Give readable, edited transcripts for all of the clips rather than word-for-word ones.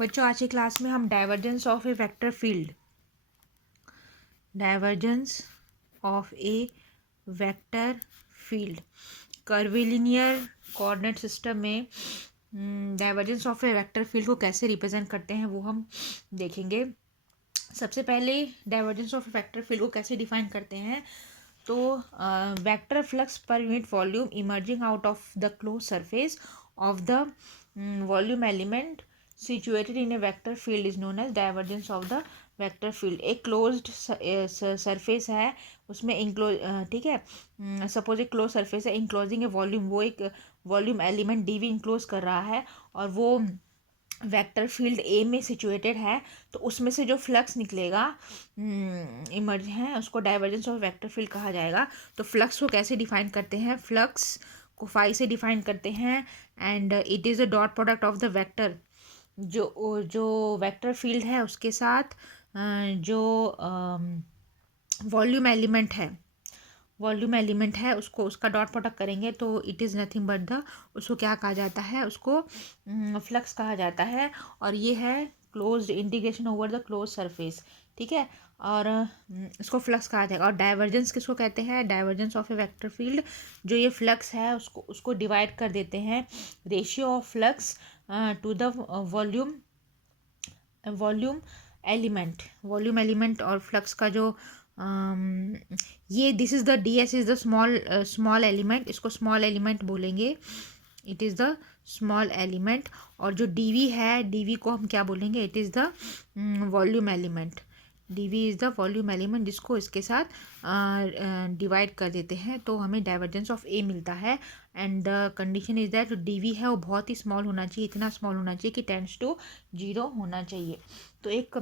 बच्चों आज की क्लास में हम divergence of a vector field divergence of a vector field curvilinear coordinate system में divergence of a vector field को कैसे रिप्रेजेंट करते हैं वो हम देखेंगे। सबसे पहले divergence of a vector field को कैसे डिफाइन करते हैं तो vector flux per unit volume emerging out of the close surface of the volume element situated in a vector field is known as divergence of the vector field. एक closed surface है उसमें enclose ठीक है, suppose एक close surface है enclosing a volume, वो एक volume element D V enclose कर रहा है और वो वेक्टर फील्ड ए में सिचुएटेड है, तो उसमें से जो फ्लक्स निकलेगा इमर्ज है उसको डाइवर्जेंस ऑफ वेक्टर फील्ड कहा जाएगा। तो फ्लक्स को कैसे डिफाइन करते हैं, फ्लक्स को फाई से डिफाइन करते हैं and it is a dot product of the vector, जो वेक्टर फील्ड है उसके साथ जो वॉल्यूम एलिमेंट है उसको उसका डॉट प्रोडक्ट करेंगे तो it is nothing but the, उसको क्या कहा जाता है, उसको फ्लक्स कहा जाता है। और ये है closed integration over the close surface, ठीक है, और इसको फ्लक्स कहा जाएगा। और डाइवर्जेंस किसको कहते हैं, divergence of a vector field, जो ये फ्लक्स है उसको डिवाइड कर देते हैं ratio of flux to the volume element और फ्लक्स का जो ये this is the D S is the small element, इसको स्मॉल एलिमेंट बोलेंगे, it is the small element. और जो डी वी है, डी वी को हम क्या बोलेंगे, it is the volume element, D V is the volume element, जिसको इसके साथ डिवाइड कर देते हैं तो हमें डाइवर्जेंस ऑफ ए मिलता है। And the condition is that जो डी वी है वो बहुत ही स्मॉल होना चाहिए, इतना स्मॉल होना चाहिए कि टेंड्स टू 0 होना चाहिए। तो एक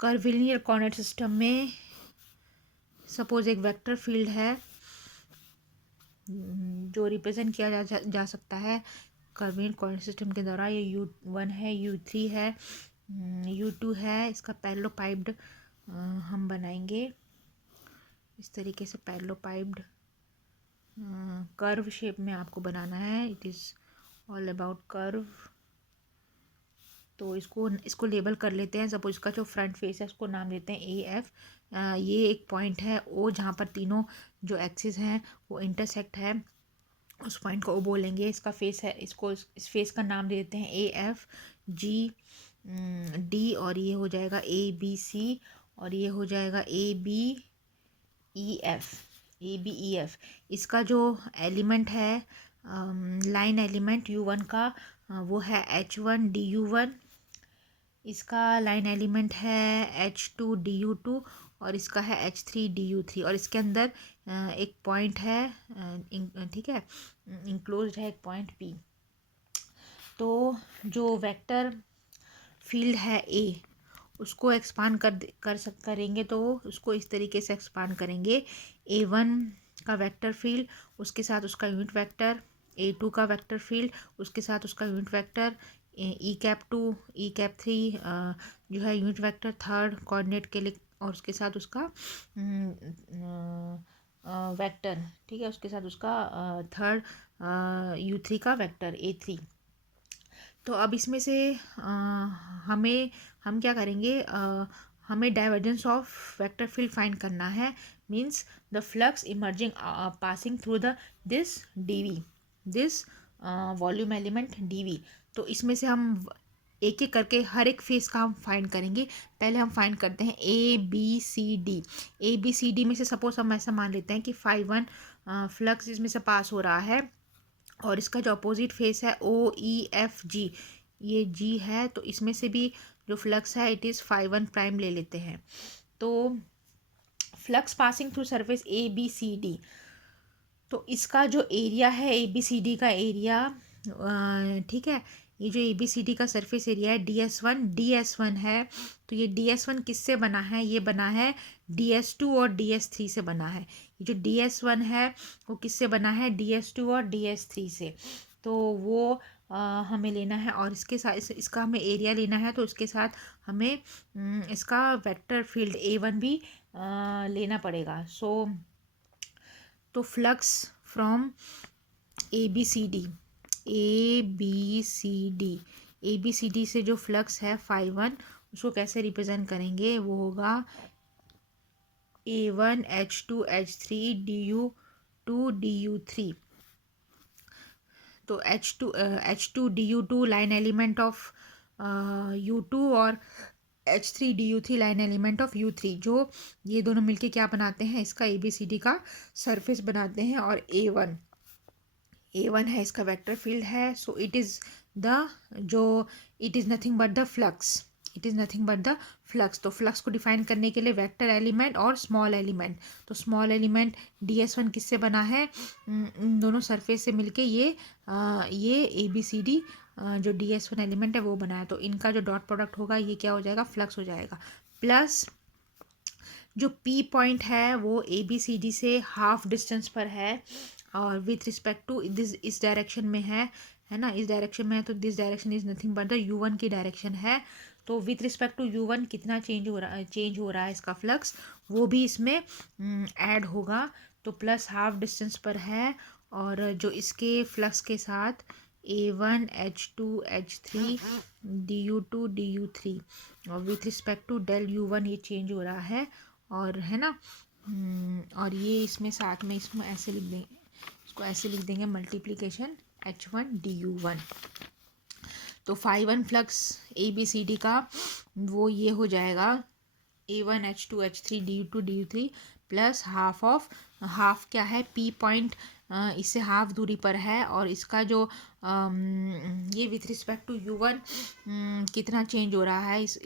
कर्विलिनियर कोऑर्डिनेट सिस्टम में सपोज एक वेक्टर फील्ड है जो रिप्रेजेंट किया जा सकता है कर्विलिनियर कोऑर्डिनेट सिस्टम के द्वारा। ये U1 है, U3 है, U2 है, इसका पैरेललोपाइप्ड हम बनाएंगे इस तरीके से, पैरेललोपाइप्ड कर्व शेप में आपको बनाना है, it is all about curve. तो इसको लेबल कर लेते हैं। सपोज इसका जो फ्रंट फेस है उसको नाम देते हैं ए एफ। ये एक पॉइंट है ओ जहाँ पर तीनों जो एक्सिस हैं वो इंटरसेक्ट है, उस पॉइंट को ओ बोलेंगे। इसका फेस है, इसको इस फेस का नाम दे देते हैं ए एफ जी डी, और ये हो जाएगा ए बी सी, और ये हो जाएगा ए बी ई एफ। इसका जो एलिमेंट है लाइन एलिमेंट U1 का वो है H1 DU1, इसका लाइन एलिमेंट है H2 DU2, और इसका है H3 DU3, और इसके अंदर एक पॉइंट है, ठीक है, इंक्लोज्ड है एक पॉइंट P। तो जो वेक्टर फील्ड है A उसको एक्सपांड करेंगे तो उसको इस तरीके से एक्सपांड करेंगे, A1 का वेक्टर फील्ड उसके साथ उसका यूनिट वेक्टर, A2 का वेक्टर फील्ड उसके साथ उसका unit vector, E cap 2 E cap 3 जो है यूनिट वेक्टर थर्ड कोऑर्डिनेट के लिए, और उसके साथ उसका वेक्टर, ठीक है, उसके साथ उसका थर्ड U3 का वेक्टर A3। तो अब इसमें से हम क्या करेंगे, हमें divergence of vector field find करना है, means the flux emerging passing through the this volume element D. तो इसमें से हम एक एक करके हर एक फेस का हम फाइंड करेंगे। पहले हम फाइंड करते हैं ए बी सी डी में से सपोज हम ऐसा मान लेते हैं कि 5-1 फ्लक्स इसमें से पास हो रहा है, और इसका जो अपोजिट फेस है OEFG, ये G है, तो इसमें से भी जो फ्लक्स है इट इज़ 5-1 प्राइम ले लेते हैं। तो flux passing through surface ABCD, तो इसका जो एरिया है ABCD का एरिया, ठीक है, ये जो ABCD का सरफेस एरिया है DS1 है, तो ये DS1 किससे बना है, ये बना है DS2 और DS3 से बना है। ये जो DS1 है वो किससे बना है, DS2 और DS3 से। तो वो हमें लेना है, और इसके साथ इसका हमें एरिया लेना है, तो इसके साथ हमें इसका वेक्टर फील्ड A1 भी लेना पड़ेगा। तो flux from A B C D ABCD से जो फ्लक्स है phi1 उसको कैसे रिप्रेजेंट करेंगे, वो होगा A1H2H3 DU2 DU3। तो H2 DU2 line element of U2 और H3 DU3 line element of U3, जो ये दोनों मिलके क्या बनाते हैं, इसका ABCD का सरफेस बनाते हैं। और A1 है इसका वेक्टर फील्ड है। सो इट इज़ द जो it is nothing but the flux, it is nothing but the flux. तो फ्लक्स को डिफाइन करने के लिए वेक्टर एलिमेंट और स्मॉल एलिमेंट, तो स्मॉल एलिमेंट DS1 किससे बना है, इन दोनों सरफेस से मिलके ये ABCD जो DS1 एलिमेंट है वो बना है। तो इनका जो डॉट प्रोडक्ट होगा ये क्या हो जाएगा, फ्लक्स हो जाएगा। प्लस जो P पॉइंट है वो ABCD से हाफ डिस्टेंस पर है और विथ रिस्पेक्ट टू दिस इस डायरेक्शन में है ना, इस डायरेक्शन में है। तो this direction is nothing but the U1 की डायरेक्शन है। तो विथ रिस्पेक्ट टू U1 कितना चेंज हो रहा है इसका फ्लक्स, वो भी इसमें ऐड होगा। तो प्लस हाफ डिस्टेंस पर है और जो इसके फ्लक्स के साथ A1H2H3 DU2 DU3 और with respect to del U1 ये चेंज हो रहा है और है ना। और ये इसमें साथ में इसमें ऐसे लिख देंगे, इसको ऐसे लिख देंगे मल्टीप्लिकेशन H1DU1। तो phi1 फ्लक्स ABCD का वो ये हो जाएगा A1H2H3 DU2 DU3 plus half क्या है, P पॉइंट इससे हाफ दूरी पर है और इसका जो ये विथ रिस्पेक्ट टू U1 कितना चेंज हो रहा है इस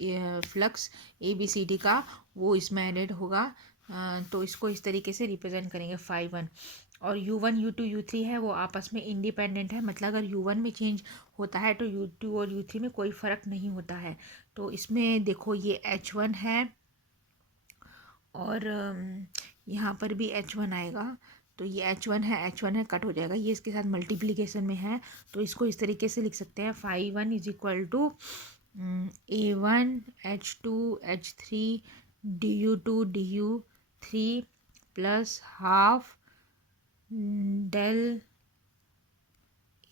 फ्लक्स ABCD का, वो इसमें एडेड होगा। तो इसको इस तरीके से रिप्रेजेंट करेंगे phi1। और U1 U2 U3 है वो आपस में इंडिपेंडेंट है, मतलब अगर U1 में चेंज होता है तो U2 और U3 में कोई फ़र्क नहीं होता है। तो इसमें देखो ये H1 है और यहाँ पर भी H1 आएगा। तो ये H1 है कट हो जाएगा, ये इसके साथ मल्टीप्लिकेशन में है। तो इसको इस तरीके से लिख सकते हैं phi1 is equal to A1H2H3 DU2 DU3 plus half del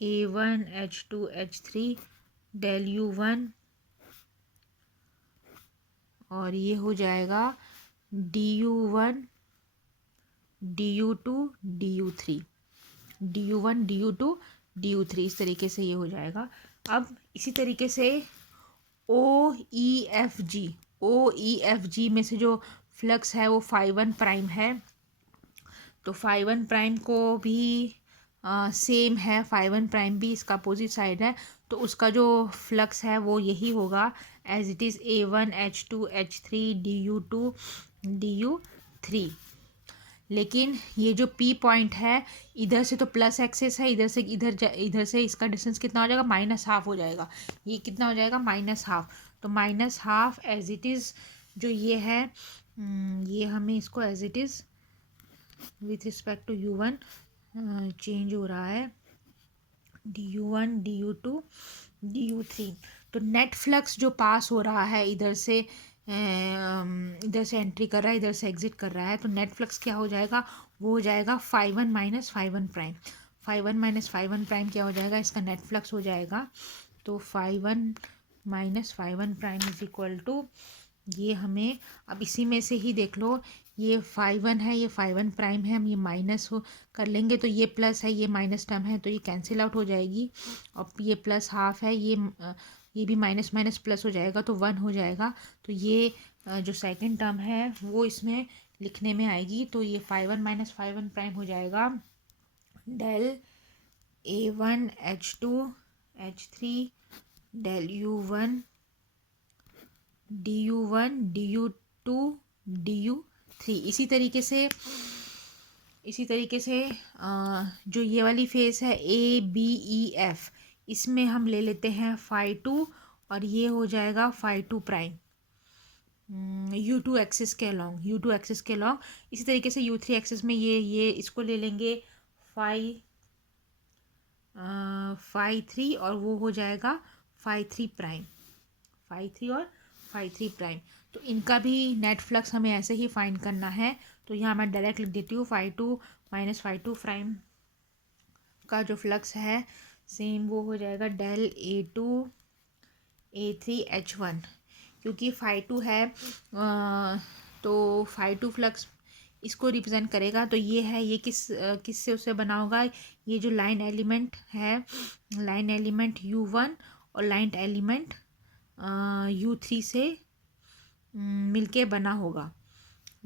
A1H2H3 del U1 और ये हो जाएगा DU1 DU2 DU3 DU1 DU2 DU3, इस तरीके से ये हो जाएगा। अब इसी तरीके से OEFG में से जो फ्लक्स है वो phi1 प्राइम है। तो phi1 प्राइम को भी सेम है, phi1 प्राइम भी इसका अपोजिट साइड है। तो उसका जो फ्लक्स है वो यही होगा as it is A1H2H3 DU2 DU3। लेकिन ये जो P पॉइंट है इधर से तो प्लस एक्सेस है, इधर से इसका डिस्टेंस कितना हो जाएगा, -½ हो जाएगा। ये कितना हो जाएगा, -½ तो -½ एज इट इज़ जो ये है ये हमें इसको as it is with respect to U1 change हो रहा है DU1 DU2 DU3। तो नेट फ्लक्स जो पास हो रहा है इधर से एंट्री कर रहा है, इधर से एग्जिट कर रहा है, तो नेट फ्लक्स क्या हो जाएगा, वो हो जाएगा phi1 minus phi1 prime. phi1 minus phi1 prime क्या हो जाएगा, इसका नेट फ्लक्स हो जाएगा। तो phi1 minus phi1 prime is equal to ये हमें अब इसी में से ही देख लो, ये phi1 है, ये phi1 प्राइम है, हम ये माइनस हो कर लेंगे तो ये प्लस है, ये माइनस टर्म है तो ये कैंसिल आउट हो जाएगी। और ये प्लस हाफ है, ये भी माइनस माइनस प्लस हो जाएगा तो 1 हो जाएगा। तो ये जो सेकंड टर्म है वो इसमें लिखने में आएगी। तो ये phi1 माइनस phi1 प्राइम हो जाएगा del A1H2H3 del U1 DU1 DU2 DU3। इसी तरीके से जो ये वाली फेस है ABEF, इसमें हम ले लेते हैं phi2 और ये हो जाएगा phi2 प्राइम U2 एक्सिस के अलॉन्ग। इसी तरीके से U3 एक्सिस में ये इसको ले लेंगे phi3 और वो हो जाएगा phi3 प्राइम, phi3 और phi3 प्राइम। तो इनका भी नेट फ्लक्स हमें ऐसे ही फाइंड करना है। तो यहाँ मैं डायरेक्ट लिख देती हूँ phi2 माइनस phi2 प्राइम का जो फ्लक्स है सेम वो हो जाएगा डेल A2 A3H1, क्योंकि फाई टू है तो फाई टू फ्लक्स इसको रिप्रेजेंट करेगा। तो ये है, ये किस से उससे बना होगा, ये जो लाइन एलिमेंट है, लाइन एलिमेंट U1 और लाइन एलिमेंट U3 से मिलके बना होगा।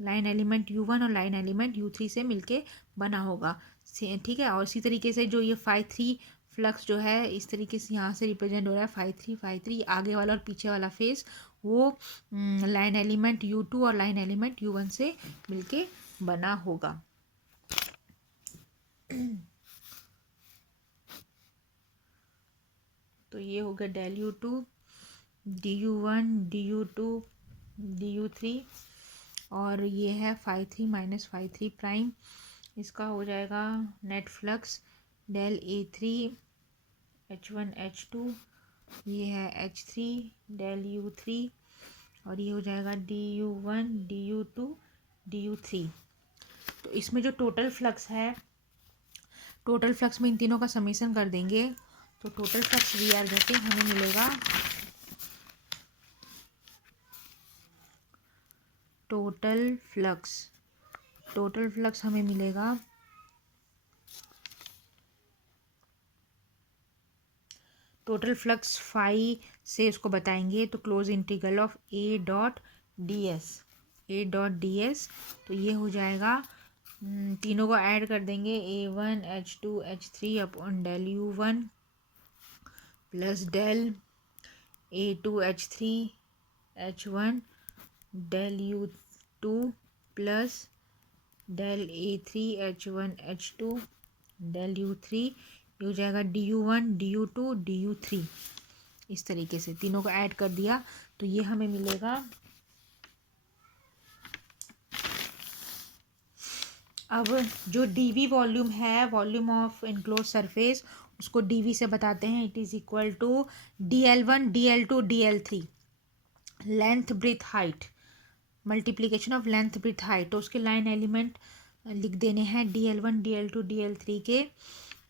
लाइन एलिमेंट U1 और लाइन एलिमेंट U3 से मिलके बना होगा। ठीक है। और इसी तरीके से जो ये फाई थ्री फ्लक्स जो है इस तरीके से यहाँ से रिप्रेजेंट हो रहा है, फाई थ्री आगे वाला और पीछे वाला फेस वो लाइन एलिमेंट U2 और लाइन एलिमेंट U1 से मिलके बना होगा। तो ये हो गया del U2 du1 du2 du3, और ये है phi three minus phi three prime, इसका हो जाएगा net flux del A3H1 H2, ये है H3 del U3, और ये हो जाएगा du1 du2 du3। तो इसमें जो टोटल फ्लक्स है, टोटल फ्लक्स में इन तीनों का समेशन कर देंगे तो total flux we are getting हमें मिलेगा, टोटल फ्लक्स हमें मिलेगा टोटल फ्लक्स फाई से उसको बताएंगे तो क्लोज इंटीग्रल ऑफ A.ds, तो ये हो जाएगा, तीनों को ऐड कर देंगे A1 H2 H3 upon del U1 plus del A2 H3 H1 del U2 plus del A3 H1 H2 del U3, ये हो जाएगा du1 du2 du3। इस तरीके से तीनों को ऐड कर दिया तो ये हमें मिलेगा। अब जो dV वॉल्यूम है, वॉल्यूम ऑफ इनक्लोज सरफेस, उसको dV से बताते हैं। It is equal to dl1 dl2 dl3, length breadth height, multiplication of length breadth height. तो उसके लाइन एलिमेंट लिख देने हैं dl1 dl2 dl3 के,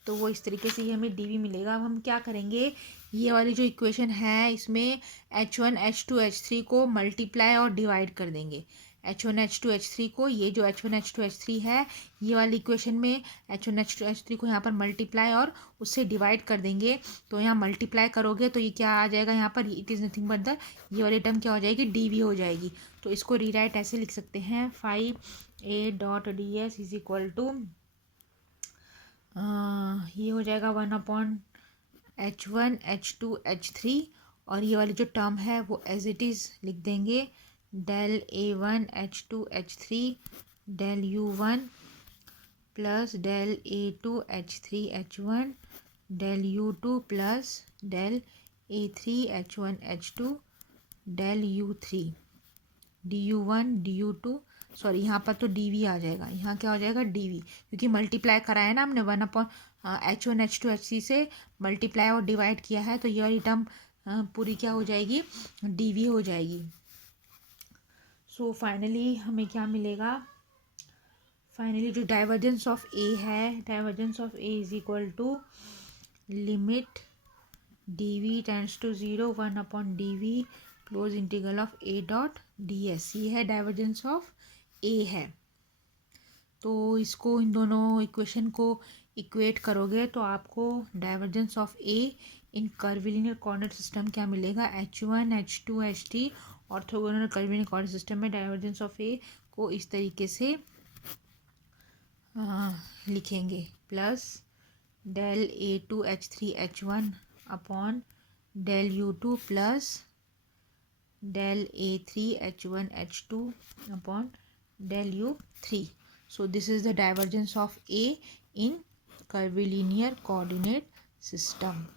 तो वो इस तरीके से ये हमें dV मिलेगा। अब हम क्या करेंगे, ये वाली जो इक्वेशन है इसमें H1 H2 H3 को मल्टीप्लाई और डिवाइड कर देंगे। H1 H2 H3 को, ये जो H1 H2 H3 है, ये वाली इक्वेशन में H1 H2 H3 को यहाँ पर मल्टीप्लाई और उससे डिवाइड कर देंगे। तो यहाँ मल्टीप्लाई करोगे तो ये क्या आ जाएगा, यहाँ पर it is nothing but the, ये वाली टर्म क्या हो जाएगी, dV हो जाएगी। तो इसको रीराइट ऐसे लिख सकते हैं, phi A.ds is equal to, ये हो जाएगा 1 H1 H2 H3, और ये वाली जो टर्म है वो एज इट इज़ लिख देंगे, del A1 H2 H3 del U1 plus del A2 H3 H1 del U2 plus del A3 H1 H2 del U3 du1 du2, sorry यहाँ पर तो dV आ जाएगा, यहाँ क्या हो जाएगा dV, क्योंकि मल्टीप्लाई कराया ना हमने, 1 H1 H2 H3 से मल्टीप्लाई और डिवाइड किया है, तो ये वाली टर्म पूरी क्या हो जाएगी, dV हो जाएगी। सो फाइनली हमें क्या मिलेगा, फाइनली जो डाइवर्जेंस ऑफ ए है, divergence of A is equal to limit dV tends to 0 1/dV close integral of A.ds, ये है डाइवर्जेंस ऑफ ए है। तो इसको, इन दोनों इक्वेशन को इक्वेट करोगे तो आपको divergence of A in curvilinear coordinate system क्या मिलेगा, H1 H2 H3 orthogonal curvilinear coordinate system में डाइवर्जेंस ऑफ ए को इस तरीके से लिखेंगे, plus del A2 H3 H1 upon del U2 plus del A3 H1 H2 upon del U3. So this is the divergence of A in curvilinear coordinate system.